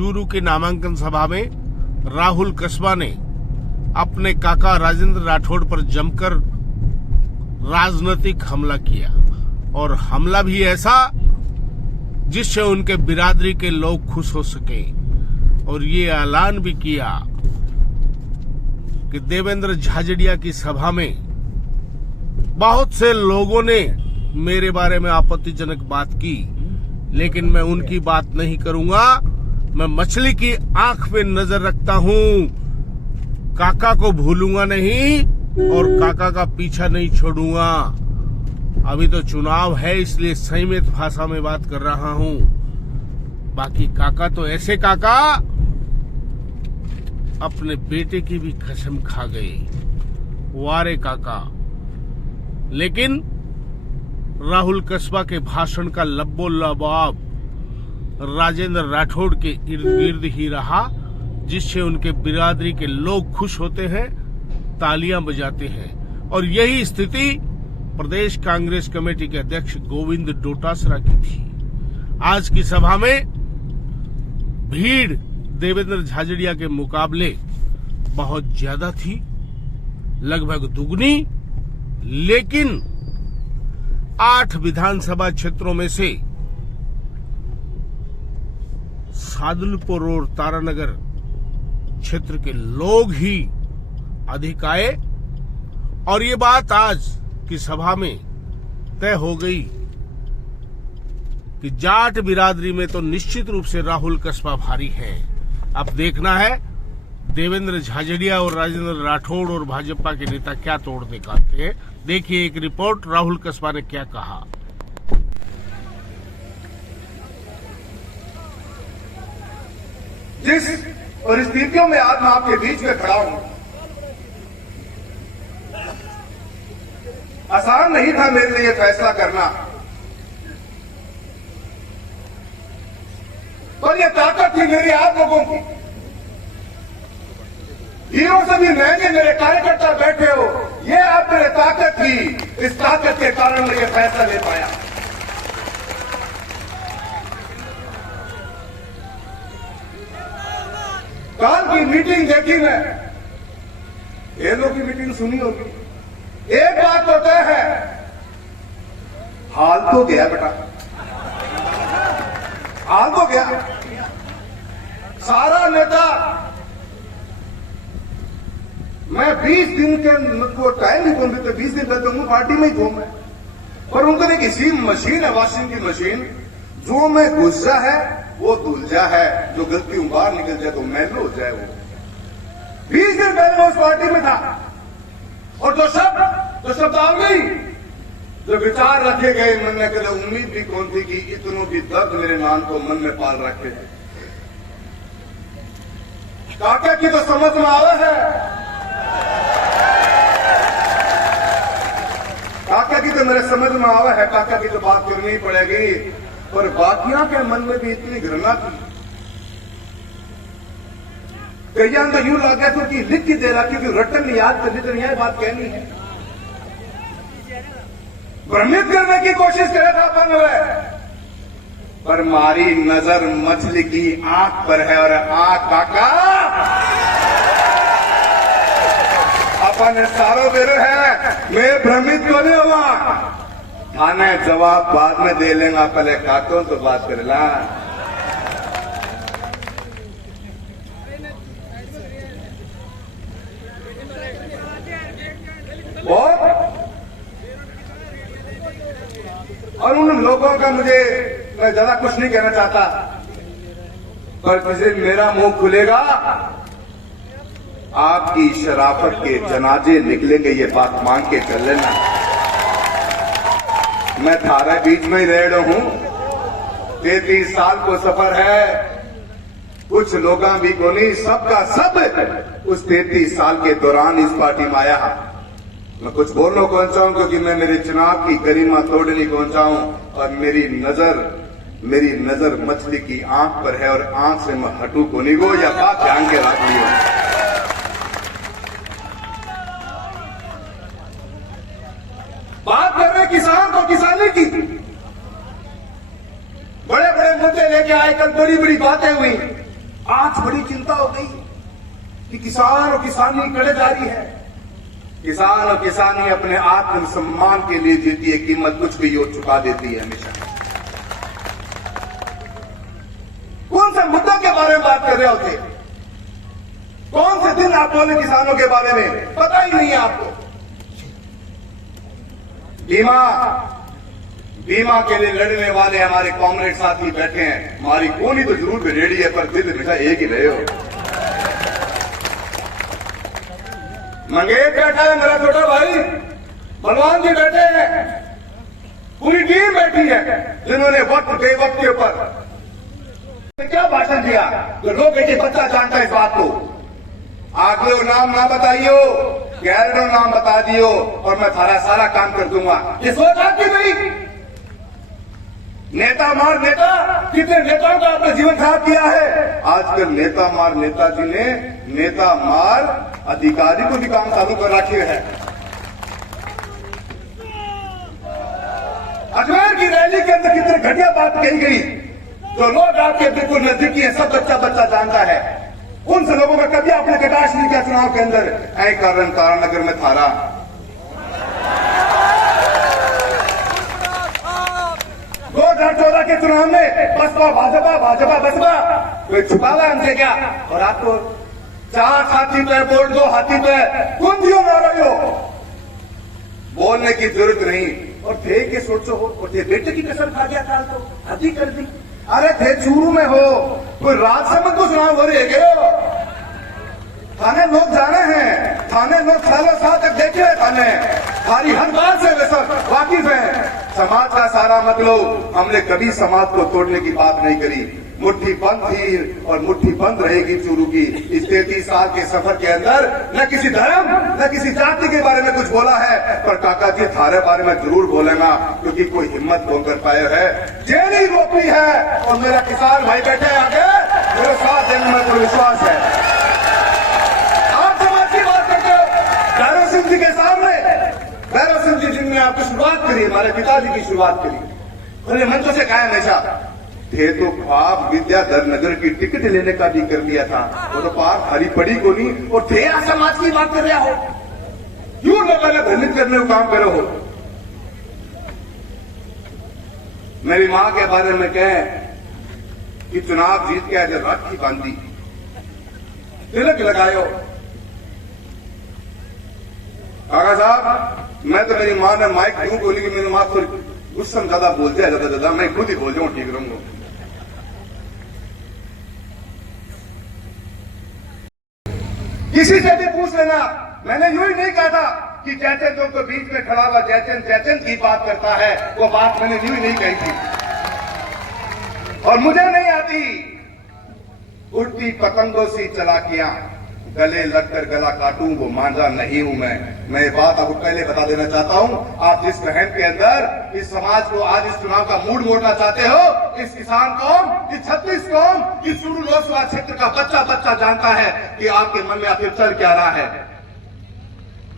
चूरू के नामांकन सभा में राहुल कस्बा ने अपने काका राजेंद्र राठौड़ पर जमकर राजनीतिक हमला किया और हमला भी ऐसा जिससे उनके बिरादरी के लोग खुश हो सके और ये ऐलान भी किया कि देवेंद्र झाझड़िया की सभा में बहुत से लोगों ने मेरे बारे में आपत्तिजनक बात की, लेकिन मैं उनकी बात नहीं करूंगा। मैं मछली की आंख पे नजर रखता हूं, काका को भूलूंगा नहीं और काका का पीछा नहीं छोड़ूंगा। अभी तो चुनाव है, इसलिए संयमित भाषा में बात कर रहा हूं। बाकी काका तो ऐसे काका अपने बेटे की भी कसम खा गए, वारे काका। लेकिन राहुल कस्बा के भाषण का लब्बो लबाब राजेंद्र राठौड़ के इर्द गिर्द ही रहा, जिससे उनके बिरादरी के लोग खुश होते हैं, तालियां बजाते हैं। और यही स्थिति प्रदेश कांग्रेस कमेटी के अध्यक्ष गोविंद डोटासरा की थी। आज की सभा में भीड़ देवेंद्र झाझड़िया के मुकाबले बहुत ज्यादा थी, लगभग दुगनी। लेकिन 8 विधानसभा क्षेत्रों में से सादुलपुर और तारानगर क्षेत्र के लोग ही अधिक आए और ये बात आज की सभा में तय हो गई कि जाट बिरादरी में तो निश्चित रूप से राहुल कस्बा भारी है। अब देखना है देवेंद्र झाझड़िया और राजेंद्र राठौड़ और भाजपा के नेता क्या तोड़ दिखाते हैं। देखिए एक रिपोर्ट, राहुल कस्बा ने क्या कहा। जिस परिस्थितियों में आज मैं आपके बीच में खड़ा हूं, आसान नहीं था मेरे लिए फैसला करना, पर यह ताकत थी मेरी आप लोगों की। हीरो से भी महंगे मेरे कार्यकर्ता बैठे हो, ये आप मेरे ताकत थी। इस ताकत के कारण मैं ये फैसला ले पाया। कल की मीटिंग देखी मैं, एलो की मीटिंग सुनी होगी। एक बात तो तय है, हाल तो गया बेटा, हाल तो गया। सारा नेता, मैं 20 दिन के को टाइम ही कौन देते, 20 दिन कहते हूँ पार्टी में ही घूम मैं, पर उनके लिए किसी मशीन है, वॉशिंग की मशीन, जो मैं गुस्सा है वो दुलझा है, जो गलती बाहर निकल जाए तो मैलो हो जाए। वो 20 दिन पहले मैं उस पार्टी में था और जो शब्द आ गई, जो विचार रखे गए मन में, कदम उम्मीद भी कौन थी कि इतनों भी दर्द मेरे नाम को मन में पाल रखे हैं। काका की तो समझ में आवा है, काका की तो मेरे समझ में आवा है, काका की तो बात करनी ही पड़ेगी। पर बाकियों के मन में भी इतनी घृणा थी, कईयां तो यूं लगा क्योंकि लिख के दे रहा, क्योंकि रटन नहीं याद करनी तो यह बात कहनी है। भ्रमित करने की कोशिश करे था अपन में, पर मारी नजर मछली की आंख पर है और आंख काका अपन सारों बेर है। मैं भ्रमित को नहीं हुआ, थाने जवाब बाद में दे लेगा, पहले काकों तो बात कर ला। और उन लोगों का मैं ज्यादा कुछ नहीं कहना चाहता, पर जिसे मेरा मुंह खुलेगा आपकी शराफत के जनाजे निकलेंगे, ये बात मान के चल लेना। मैं थारे बीच में ही रह रहा हूं, 33 साल को सफर है, कुछ लोग भी को नहीं, सबका सब उस 33 साल के दौरान इस पार्टी में आया। मैं कुछ बोलना कौन चाहूं क्योंकि मैं मेरे चुनाव की गरिमा तोड़ने कौन चाहूं, और मेरी नजर मछली की आंख पर है और आंख से मैं हटू को नहीं गो, या बात ध्यान के रख लियो। बात कर रहे किसान को किसानी की, बड़े बड़े मुद्दे लेके आए, कल बड़ी बड़ी बातें हुई, आज बड़ी चिंता हो गई कि किसान और किसानी कड़े जारी है। किसान और किसानी अपने आत्म सम्मान के लिए जीती है, कीमत कुछ भी हो चुका देती है हमेशा। कौन से मुद्दों के बारे में बात कर रहे होते? कौन से दिन आप बोले किसानों के बारे में? पता ही नहीं है आपको। बीमा के लिए लड़ने वाले हमारे कॉमरेड साथी बैठे हैं। हमारी कोनी तो जरूर रेडी है, पर दिल हमेशा एक ही रहे हो। मंगेश बैठा है, मेरा छोटा भाई बलवान जी बैठे हैं, पूरी टीम बैठी है, जिन्होंने वक्त बेवक्त के ऊपर क्या भाषण दिया तो लोग एक बच्चा जानता है इस बात को। आप लोग नाम ना बताइयो, गैरडो नाम बता दियो और मैं सारा काम कर दूंगा। ये सोच आपकी नहीं। नेता मार नेता, कितने नेताओं का आपने जीवन खराब किया है। आजकल नेता मार नेताजी ने नेता मार अधिकारी को भी काम चालू कर रखे है। अजमेर की रैली के अंदर कितनी घटिया बात कही गई, जो लोग आपके बिल्कुल नजदीकी है, सब बच्चा जानता है। उन से लोगों का कभी आपने कटाक्ष नहीं किया चुनाव के अंदर। ऐ कारण नगर में थारा 2014 के चुनाव में बसपा भाजपा कोई छुपावा हमसे क्या? और आपको 4 हाथी पे बोल 2 हाथी पे कुंजियों मार रहे हो। बोलने की जरूरत नहीं। और थे के सोचो हो, और थे बेटे की कसम खा गया काल तो हदी कर दी। अरे थे चूरू में हो, कोई राजसमंद को चुनाव हो रहे गए हो। थाने लोग जाने हैं, थाने लोग सालों साल तक देखे हैं, थाने सारी हर बात से वे सब वाकिफ है। समाज का सारा मतलब, हमने कभी समाज को तोड़ने की बात नहीं करी। मुट्ठी बंद थी और मुट्ठी बंद रहेगी चूरू की। इस 33 साल के सफर के अंदर न किसी धर्म न किसी जाति के बारे में कुछ बोला है, पर काका जी थारे बारे में जरूर बोलेगा, क्योंकि कोई हिम्मत बोल कर पाए है। जेल ही रोकी है और मेरा किसान भाई बैठे आगे मेरे साथ देने में कोई विश्वास है। आप समाज की बात करते हो भैरव सिंह जी के सामने। भैरव सिंह जी जिनने आपकी शुरुआत करी, हमारे पिताजी की शुरुआत करी, खुले मंचों से कहा हमेशा थे तो ख्वाब विद्याधर नगर की टिकट लेने का भी कर लिया था। वो तो पार हरी पड़ी को नहीं, और थे आज समाज की बात कर रहे हो। क्यों लोगों ने भ्रमित करने को काम करो हो? मेरी मां के बारे में कहे कि चुनाव जीत के आज राखी बांधी, तिलक लगायो। काका साहब, मैं तो मेरी मां ने माइक क्यों बोली कि मेरी मां तो गुस्सा ज्यादा बोलते हैं, ज्यादा मैं खुद ही बोल जाऊं, ठीक रहूंगा। किसी से भी पूछ लेना, मैंने यूं ही नहीं कहा था कि जयचंद को बीच में खड़ा हुआ जयचंद की बात करता है। वो बात मैंने यूं ही नहीं कही थी, और मुझे नहीं आती उड़ती पतंगों सी चलाकियां, गले लगकर गला काटूं वो मांझा नहीं हूं मैं। ये बात आपको पहले बता देना चाहता हूं। आप जिस बहन के अंदर इस समाज को आज इस चुनाव का मूड मोड़ना चाहते हो, इस किसान कौम, इस 36 कौम, इस चूरू लोकसभा क्षेत्र का बच्चा जानता है कि आपके मन में आखिर चल क्या रहा है।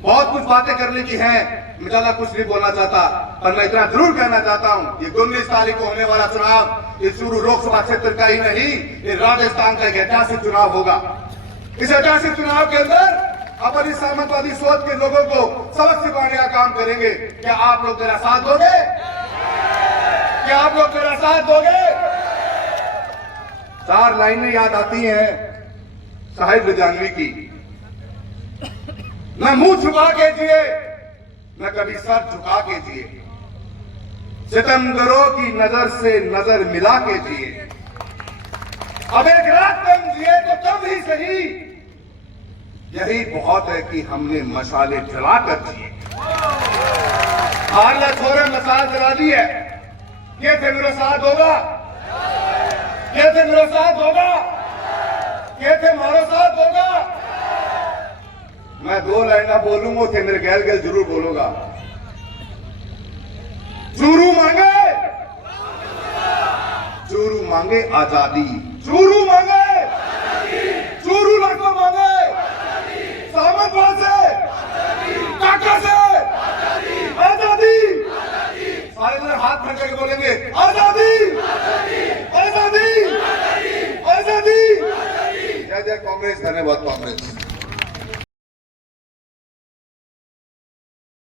बहुत कुछ बातें करने की है, मैं ज्यादा कुछ नहीं बोलना चाहता, पर मैं इतना जरूर कहना चाहता हूं, ये 19 तारीख को होने वाला चुनाव इस चूरू लोकसभा क्षेत्र का ही नहीं, ये राजस्थान का एक ऐतिहासिक चुनाव होगा। इस ऐतिहासिक चुनाव के अंदर अपन इस सामंतवादी सोच के लोगों को सबक सिखाने का काम करेंगे। क्या आप लोग मेरा साथ दोगे? क्या आप लोग मेरा साथ दोगे? 4 लाइनें याद आती हैं साहिब लुधियानवी की, न मुंह छुपा के जिए न कभी सर झुका के जिए, सितमगरों की नजर से नजर मिला के जिए। अब एक रात कम जिए तो कम ही सही, यही बहुत है कि हमने मसाले जलाकर जिए। हारला छोरे मसाल जला दी है। ये थे मेरे साथ होगा, ये थे मेरे साथ होगा, ये थे हमारे साथ होगा। मैं 2 लाइना बोलूंगा, थे मेरे गैल गैल जरूर बोलूंगा। चूरू मांगे आजादी, चूरू मांगे, चूरू लड़कों मांगे सामंतवाद से, काका से आजादी। सारे लोग हाथ खड़े करके बोलेंगे आजादी, आजादी, आजादी, आजादी। जय कांग्रेस, धन्यवाद कांग्रेस।